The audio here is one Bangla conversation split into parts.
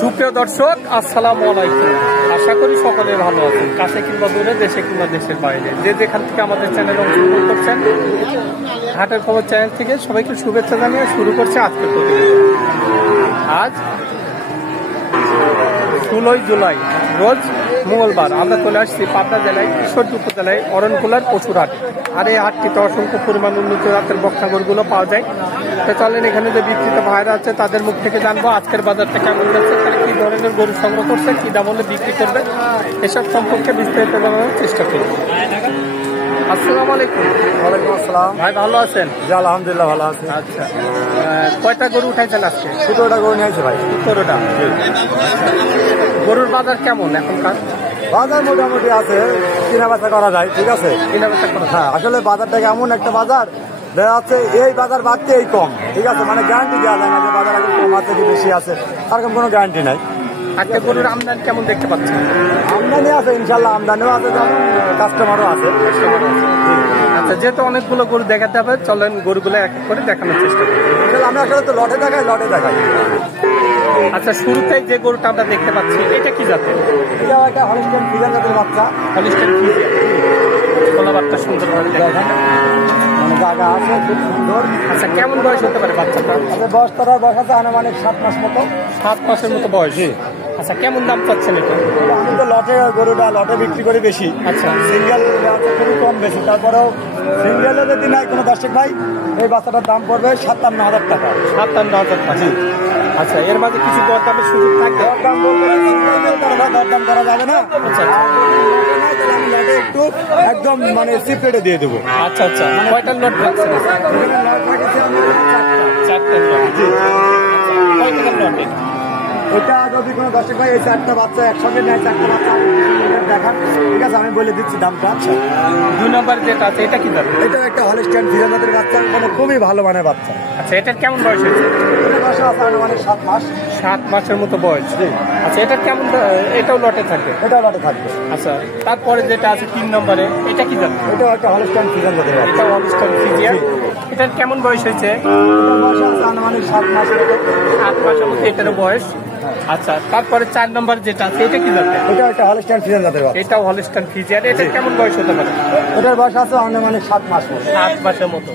সুপ্রিয় দর্শক, আসসালামু আলাইকুম। আশা করি সকলে ভালো আছেন, কাছে কিংবা দূরে, দেশে কিংবা দেশের বাইরে, যে যেখান থেকে আমাদের চ্যানেল অংশগ্রহণ করছেন। হাটের খবর চ্যানেল থেকে সবাইকে শুভেচ্ছা জানিয়ে শুরু করছে আজকের প্রতিবেদন। আজ 16 জুলাই রোজ মঙ্গলবার আমরা চলে আসছি পাবনা জেলায় ঈশ্বরদী উপজেলায় অরণকুলার পশুর হাট। আর এই হাটটিতে অসংখ্য পরিমাণ উন্নত জাতের বকনাগরগুলো পাওয়া যায়। তো চলেন এখানে যে বিক্রিত ভাইরা আছে তাদের মুখ থেকে জানবো আজকের বাজারটা কেমন যাচ্ছে, তারা কি ধরনের গরু সংগ্রহ করছে, কি দাম হলে বিক্রি করবে, এসব সম্পর্কে বিস্তারিত জানানোর চেষ্টা করব। আসসালামু আলাইকুম। ওয়ালাইকুম আসসালাম। ভাই ভালো আছেন? জি আলহামদুলিল্লাহ ভালো আছি। আচ্ছা, কয়টা গরু উঠাইছেন আজকে? 17টা গরু নিয়েছে ভাই। 17টা। গরুর বাজার কেমন এখনকার? বাজার মোটামুটি আছে, কেনা বেচা করা যায়, ঠিক আছে। কেনা বেচা করা? হ্যাঁ, আসলে বাজারটা এমন একটা বাজার দেখা যাচ্ছে এই বাজার বাড়তে এই কম, ঠিক আছে, মানে গ্যারান্টি দেওয়া যায় না যে বাজার এখন কম আছে কি বেশি আছে, এরকম কোনো গ্যারান্টি নাই। আজকে গরুর আমদানি কেমন দেখতে পাচ্ছেন? আমদানি আছে ইনশাল্লাহ, আমদানিও আছে, যেমন কাস্টমারও আছে। আচ্ছা, যেহেতু অনেকগুলো গরু দেখাতে হবে, চলেন গরুগুলো এক এক করে দেখানোর চেষ্টা করি। আমি আসলে তো লটে দেখাই। আচ্ছা, শুরুতেই যে গরুটা আমরা দেখতে পাচ্ছি এটা কি জাতের? এটা একটা হলিস্টিয়ান ফ্রিজিয়ান জাতের বাচ্চা। হলিস্টিয়ান ফ্রিজিয়ান, কলাবারটা সুন্দর ভাবে দেখেন, মানে জায়গা আছে খুব সুন্দর। আচ্ছা, কেমন বয়স হতে পারে বাচ্চাটা? বয়স আছে আনুমানিক 7 মাস মতো। 7 মাসের মতো বয়স। আচ্ছা, কেমন দাম চাচ্ছেন এটা? আমি তো গরুটা লটে বিক্রি করি বেশি। আচ্ছা, সিঙ্গেল খুবই কম বেশি, তারপরেও সিঙ্গেলে যদি নাই কোনো দর্শক ভাই, এই বাচ্চাটার দাম পড়বে 57,000 টাকা। 57,000 টাকা। আচ্ছা, এর মাঝে কিছু দরদামের সুযোগ থাকবে? দরদাম করা যাবে না। আচ্ছা, আমি লটে একটু একদম মানে চিপ রেটে দিয়ে দেবো। আচ্ছা আচ্ছা, কয়টা লট রাখছেন? 4টা লট। কয় টাকার লট? এটা যদি কোনো দর্শক ভাই এই 4টা বাচ্চা একসঙ্গে নেয়, 4টা বাচ্চা দেখান, ঠিক আছে, আমি বলে দিচ্ছি দামটা। আচ্ছা, 2 নম্বর যেটা আছে এটা কি দাম? এটা একটা হলিস্টিয়ান ফ্রিজিয়ান জাতের বাচ্চা, মানে খুবই ভালো মানের বাচ্চা। আচ্ছা, এটার কেমন বয়স হয়েছে? এটা বয়স আছে আনুমানিক 7 মাস। 7 মাসের মতো বয়স। আচ্ছা, এটা কেমন? এটাও লটে থাকবে? এটাও লটে থাকবে। আচ্ছা, তারপরে যেটা আছে 3 নম্বরে এটা কি দাম? এটাও একটা হলিস্টিয়ান ফ্রিজিয়ান জাতের বাচ্চা। এটা হলিস্টিয়ান ফ্রিজিয়ান। এটার কেমন বয়স হয়েছে? এটার বয়স আছে আনুমানিক 7 মাস। 8 মাসের মতো এটারও বয়স। আচ্ছা, তারপরে 4 নম্বর যেটা আছে এটা কি জাতের? এটা একটা হলিস্টিয়ান ফ্রিজিয়ান জাতের বাচ্চা। এটাও হলিস্টিয়ান ফ্রিজিয়ান। এটার কেমন বয়স হতে পারে? এটার বয়স আছে আনুমানিক 7 মাস। 7 মাসের মতো।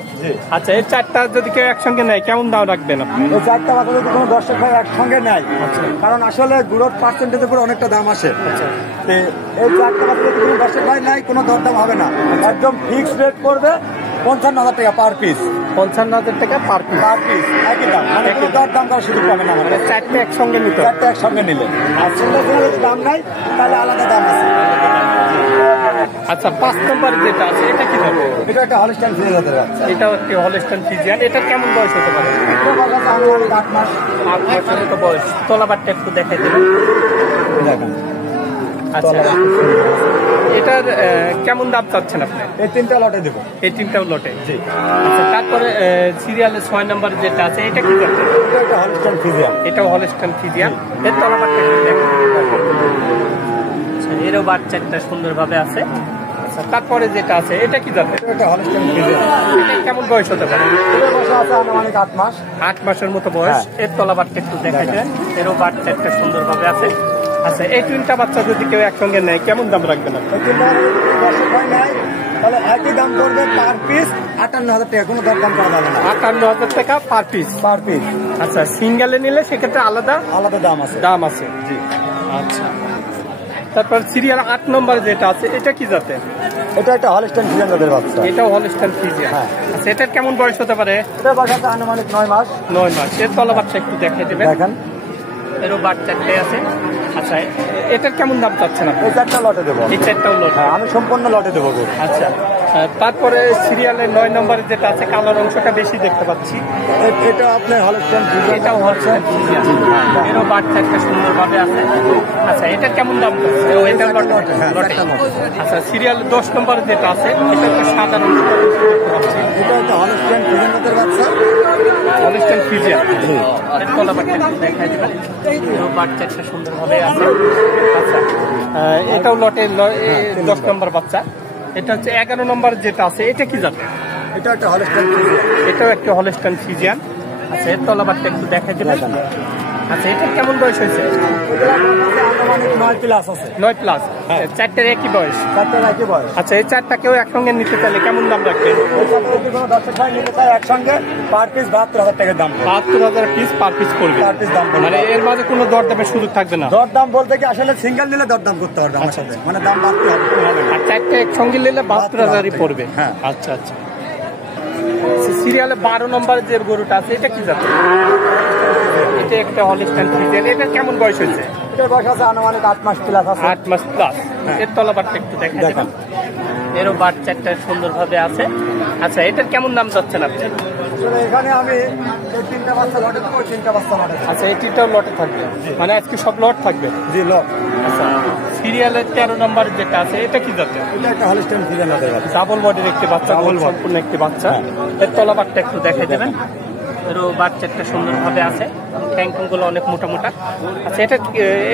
আচ্ছা, এই 4টা যদি কেউ একসঙ্গে নেয় কেমন দাম রাখবেন আপনি? এই 4টা বাচ্চা যদি কোনো দর্শক ভাই একসঙ্গে নেয়, কারণ আসলে গ্রোথ পার্সেন্টেজের উপর অনেকটা দাম আসে। আচ্ছা, এই 4টা বাচ্চা যদি কোনো দর্শক ভাই নেয়, কোনো দরদাম হবে না, একদম ফিক্সড রেট করবে 55,000 টাকা পার পিস। 55,000 টাকা পার পিস। একই দাম, মানে কোনো দরদাম করার সুযোগ পাবে না। মানে 4টা একসঙ্গে নিতে হবে? 4টা একসঙ্গে নিলে। আর সিঙ্গেল যদি দাম নাই তাহলে আলাদা দাম আছে। আচ্ছা, 5 নম্বর যেটা আছে এটা কি দাম? এটা একটা হলিস্টিয়ান ফ্রিজিয়ান জাতের বাচ্চা। এটাও একটি হলিস্টিয়ান ফ্রিজিয়ান। এটা কেমন বয়স হতে পারে? এটা বয়স আছে আনুমানিক 8 মাস। 8 মাসের মতো বয়স। তলাবারটা একটু দেখাই দেবেন। দেখেন। আচ্ছা, এটার কেমন দাম চাচ্ছেন আপনি? এই 3টা লটে দেবো। এই 3টাও লটে? জি। আচ্ছা, তারপরে সিরিয়ালে 6 নম্বর যেটা আছে এটা কি দাম? এটা একটা হলিস্টিয়ান ফ্রিজিয়ান। এটাও হলিস্টিয়ান ফ্রিজিয়ান। এর তলাবারটা একটু দেখেন। আচ্ছা, এরও বাচ্চা একটা সুন্দরভাবে আছে। আচ্ছা, তারপরে যেটা আছে এটা কি দাম? এটা একটা হলিস্টিয়ান ফ্রিজিয়ান। এটা কেমন বয়স হতে পারে? এটার বয়স আছে আনুমানিক 8 মাস। 8 মাসের মতো বয়স। এর তলাবারটা একটু দেখাই দেন। এরও বাচ্চা একটা সুন্দরভাবে আছে। আচ্ছা, এই 3টা বাচ্চা যদি কেউ একসঙ্গে নেয় কেমন দাম রাখবেন আপনি? এই 3টা দর্শক ভাই নেয় তাহলে একই দাম করবে পার পিস 58,000 টাকা, কোনো দরদাম করা যাবে না। 58,000 টাকা পার পিস। Per piece. আচ্ছা, সিঙ্গেলে নিলে সেক্ষেত্রে আলাদা দাম আছে। জি। আচ্ছা, তারপর সিরিয়াল 8 নম্বর যেটা আছে এটা কি জাতের? এটা একটা হলিস্টিয়ান ফ্রিজিয়ান জাতের বাচ্চা। এটাও হলিস্টিয়ান ফ্রিজিয়ান। হ্যাঁ। আচ্ছা, এটার কেমন বয়স হতে পারে? এটার বয়স আছে আনুমানিক 9 মাস। 9 মাস। এর তলা বাচ্চা একটু দেখাই দেবেন। দেখেন। এরও বাচ্চাটাই আছে। আচ্ছা, এটার কেমন দাম চাচ্ছেন আপনি? এই 4টা লটে দেবো। এই 4টাও লট? হ্যাঁ, আমি সম্পূর্ণ লটে দেবো। আচ্ছা, তারপরে সিরিয়ালের 9 নম্বরে যেটা আছে কালোর অংশটা বেশি দেখতে পাচ্ছি। এটা আপনার হলিস্টিয়ান ফ্রিজিয়ান। এটাও হলিস্টিয়ান ফ্রিজিয়ান। এরও বাচ্চা একটা সুন্দরভাবে আছে। আচ্ছা, এটার কেমন দাম? এটাও লটে? আচ্ছা, সিরিয়াল 10 নম্বরে যেটা আছে এটা একটা সাদা অংশটা বেশি দেখতে পাচ্ছি। এটা একটা হলিস্টিয়ান ফ্রিজিয়ান জাতের বাচ্চা। Holstein Friesian. এর তলাবারটা একটু দেখাই দিবেন। এরও বাচ্চা একটা সুন্দরভাবে আছে। আচ্ছা, এটাও লটে 10 নম্বর বাচ্চা। এটা হচ্ছে 11 নম্বর যেটা আছে এটা কি জাতের? এটা একটা হলিস্টিয়ান ফ্রিজিয়ান। এটাও একটা হলিস্টিয়ান ফ্রিজিয়ান। আচ্ছা, এর তলাবারটা একটু দেখাই দিবেন। আচ্ছা, এটা কেমন বয়স হয়েছে? আনুমানিক 9+ আছে। 9+। হ্যাঁ। চারটার একই বয়স। চারটার একই বয়স। আচ্ছা, এই চারটা কেউ একসঙ্গে নিতে চাইলে কেমন দাম রাখবেন? এই চারটা যদি কোনো দর্শক ভাই নিতে চায় একসঙ্গে পার পিস 72,000 টাকার দাম পড়বে। 72,000 পিস পার পিস পড়বে। পার পিস দাম পড়বে। মানে এর মাঝে কোনো দরদামের সুযোগ থাকবে না? দরদাম বলতে কি আসলে সিঙ্গেল নিলে দরদাম করতে পারবে আমার সাথে, মানে দাম বাড়তে হবে, কম হবে না। আর চারটে একসঙ্গে নিলে 72,000-ই পড়বে। হ্যাঁ। আচ্ছা আচ্ছা। সিরিয়ালে 12 নম্বর যে গরুটা আছে এটা কি জাতের? এটা একটা হলিস্টাইন ফ্রিজিয়ান। এটা কেমন বয়স হয়েছে? এটার বয়স আছে আনুমানিক 8 মাস প্লাস আছে। 8 মাস প্লাস। হ্যাঁ। এর তলাবারটা একটু দেখা দেখান। যাবে। এরও বাচ্চাটা সুন্দরভাবে আছে। আচ্ছা, এটার কেমন দাম যাচ্ছেন আপনি? আসলে এখানে আমি এই 3টা বাচ্চা লটে দেবো, 3টা বাচ্চা লটে দেবো। আচ্ছা, এটিটাও লটে থাকবে, মানে আজকে সব লট থাকবে? জি লট। আচ্ছা, সিরিয়ালের 13 নম্বর যেটা আছে এটা কি জাতের? এটা একটা হলিস্টাইন ফ্রিজিয়ান লটের বাচ্চা। ডাবল বডির একটি বাচ্চা, Double body। সম্পূর্ণ একটি বাচ্চা। হ্যাঁ। এর তলাবারটা একটু দেখে দেবেন। এরও বাচ্চাটা সুন্দরভাবে আছে, ট্যাঙ্কগুলো অনেক মোটা মোটা। আচ্ছা,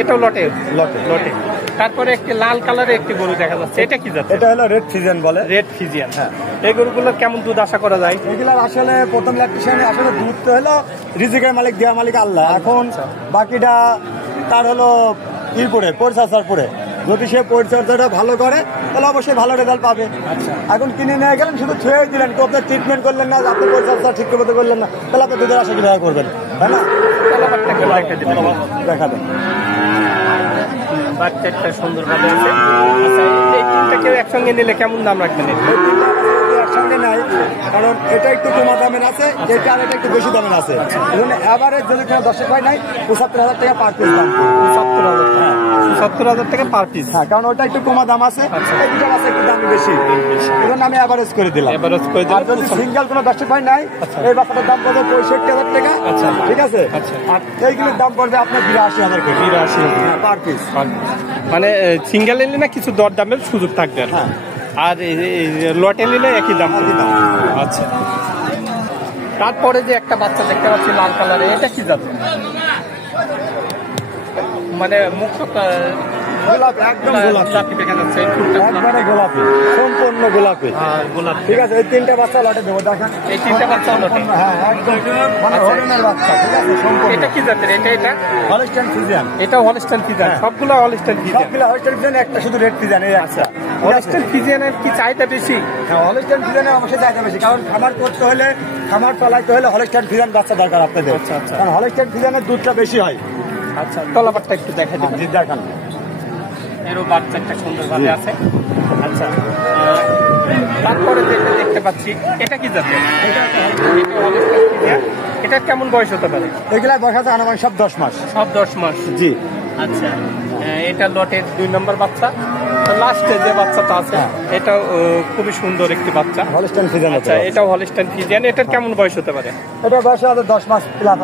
এটাও লটে? লটে। লটে। তারপরে একটি লাল কালারের একটি গরু দেখা যাচ্ছে, এটা কি জাতের? এটা হলো রেড ফ্রিজিয়ান বলে। Red Friesian. হ্যাঁ। এই গরুগুলোর কেমন দুধ আশা করা যায়? এগুলার আসলে প্রথম ল্যাকটেশনে আসলে দুধ তো হলো রিজিকের মালিক, দেওয়ার মালিক আল্লাহ। এখন বাকিটা তার হলো পরে পরিচর্যার পরে, যদি সে পরিচর্যাটা ভালো করে তাহলে অবশ্যই ভালো রেজাল্ট পাবে। আচ্ছা। এখন কিনে নিয়ে গেলেন শুধু ছুঁয়ে দিলেন, কেউ আপনার ট্রিটমেন্ট করলেন না, আপনি পরিচর্যা ঠিক মতো করলেন না, তাহলে আপনি দুধের আশা কিভাবে করবেন, তাই না? তলাবারটা একটু দেখে দেবেন। দেখা দেন। বাচ্চাটা সুন্দরভাবে আছে। আচ্ছা, এই তিনটা কেউ একসঙ্গে নিলে কেমন দাম রাখবেন? এই তিনটা আমাদের একসঙ্গে নাই, কারণ এটা একটু কমা দামের আছে, এটা আর এটা একটু বেশি দামের আছে। এজন্য এভারেজ যদি কোনো দর্শক হয় নাই 75,000 টাকা পার পিস দাম। 70,000। হ্যাঁ, 70,000 টাকা পার পিস। হ্যাঁ, কারণ ওটা একটু কমা দাম আছে, এই দুটো আছে একটু দাম বেশি, এজন্য আমি এভারেজ করে দিলাম। এভারেজ করে দিলাম। আর যদি সিঙ্গেল কোনো দর্শক হয় নাই, এই বাচ্চাটার দাম পড়বে 65,000 টাকা। আচ্ছা। ঠিক আছে। আচ্ছা। আর এইগুলোর দাম পড়বে আপনার 82,000 টাকা। 82,000 পার পিস। মানে সিঙ্গেল নিলে না কিছু দরদামের সুযোগ থাকবে আর। হ্যাঁ। আর লটে নিলে একই দাম পড়বে। আচ্ছা, তারপরে যে একটা বাচ্চা দেখতে পাচ্ছি লাল কালারে, এটা কি জাতের? মানে মুখটা গোলাপি, একদম গোলাপি। গোলাপি দেখা যাচ্ছে, ঠোঁটটা গোলাপি। একবারে গোলাপি, সম্পূর্ণ গোলাপি। আর গোলাপি। ঠিক আছে, এই 3টা বাচ্চা লটে দেবো, দেখেন। এই 3টা বাচ্চা লটে। হ্যাঁ, একদম মানে হরিণের বাচ্চা। ঠিক আছে, সম্পূর্ণ। এটা কি জাতের? এটা হলিস্টাইন ফ্রিজিয়ান। এটাও হলিস্টাইন ফিজিয়ান। হ্যাঁ। সবগুলো হলিস্টাইন ফিজিয়ান। সবগুলো হলিস্টাইন ফ্রিজিয়ান, একটা শুধু রেড ফ্রিজিয়ান। এই আচ্ছা, হলিস্টাইন ফিজিয়ানের কি চাহিদা বেশি? হ্যাঁ, হলিস্টাইন ফ্রিজিয়ানের অবশ্যই চাহিদা বেশি, কারণ খামার করতে হলে, খামার চালাইতে হলে হলিস্টাইন ফ্রিজিয়ান বাচ্চা দরকার আপনাদের। আচ্ছা, আচ্ছা। কারণ হলিস্টাইন ফ্রিজিয়ানের দুধটা বেশি হয়। আচ্ছা, তলাবারটা একটু দেখা দেবেন। জি, দেখান। এরও বাচ্চাটা সুন্দরভাবে আছে। আচ্ছা, তারপরে যেটা দেখতে পাচ্ছি, এটা কি জাতের? এটা হলিস্টাইন ফিজিয়ান। এটা কেমন বয়স হতে পারে? এগুলা বসাতে আনুমানিক সব 10 মাস। সব 10 মাস। জি। আচ্ছা, এটা লটের 2 নম্বর বাচ্চা। লাস্টে যে বাচ্চাটা আছে এটাও খুবই সুন্দর একটি বাচ্চা। Holstein Friesian. আচ্ছা, এটাও হলিস্টাইন ফিজিয়ান। এটার কেমন বয়স হতে পারে? এটা বয়স আছে 10 মাস প্লাস।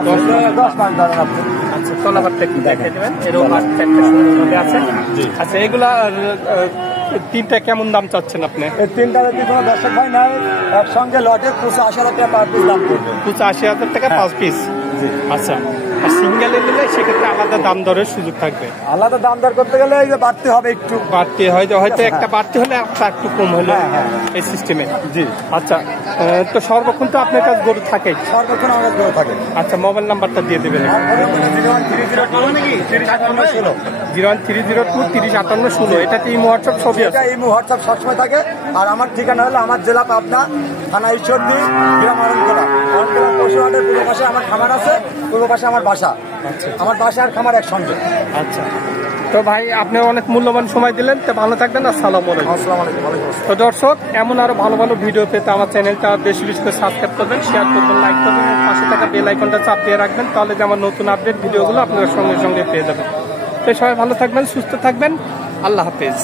10 মাস ধরেন আপনি। আচ্ছা, তলাবারটা একটু দেখে দেবেন। এরও বাচ্চাটা সুন্দরভাবে আছে। আচ্ছা, এগুলা 3টা কেমন দাম চাচ্ছেন আপনি? এই 3টা যদি কোনো দর্শক হয় নাই, একসঙ্গে লটে 85,000 টাকা পার পিস দাম করবে। 85,000 টাকা 5 পিস। আচ্ছা, আর সিঙ্গেলে নিলে সেক্ষেত্রে আলাদা দাম দরের সুযোগ থাকবে। আলাদা দাম দর করতে গেলে এই যে বাড়তে হবে একটু। বাড়তে হয়তো একটা বাড়তে হলে একটা একটু কম হলো এই সিস্টেমে। জি। আচ্ছা, তো সর্বক্ষণ তো আপনার কাছে গরু থাকে? সর্বক্ষণ আমাদের গরু থাকে। আচ্ছা, মোবাইল নাম্বারটা দিয়ে দেবেন। 01302 এটাতে ইমো হোয়াটসঅ্যাপ ছবি আছে? এটা এই হোয়াটসঅ্যাপ সবসময় থাকে। আর আমার ঠিকানা হলো আমার জেলা পাবনা, থানা ঈশ্বরদী, গ্রাম অরণখোলা। অরণখোলা পশুহাটের পূর্ব পাশে আমার খামার আছে, পূর্ব পাশে আমার বাসা। আচ্ছা, আমার বাসা আর খামার একসঙ্গে। আচ্ছা। তো ভাই, আপনি অনেক মূল্যবান সময় দিলেন, তো ভালো থাকবেন। আসসালামু আলাইকুম। আসসালামু আলাইকুম। ওয়ালাইকুম আসসালাম। তো দর্শক, এমন আরো ভালো ভালো ভিডিও পেতে আমার চ্যানেলটা বেশি বেশি করে সাবস্ক্রাইব করবেন, শেয়ার করবেন, লাইক করবেন, আর পাশে থাকা বেল আইকনটা চাপ দিয়ে রাখবেন, তাহলে যে আমার নতুন আপডেট ভিডিওগুলো আপনারা সঙ্গে সঙ্গে পেয়ে যাবেন। তো সবাই ভালো থাকবেন, সুস্থ থাকবেন। আল্লাহ হাফেজ।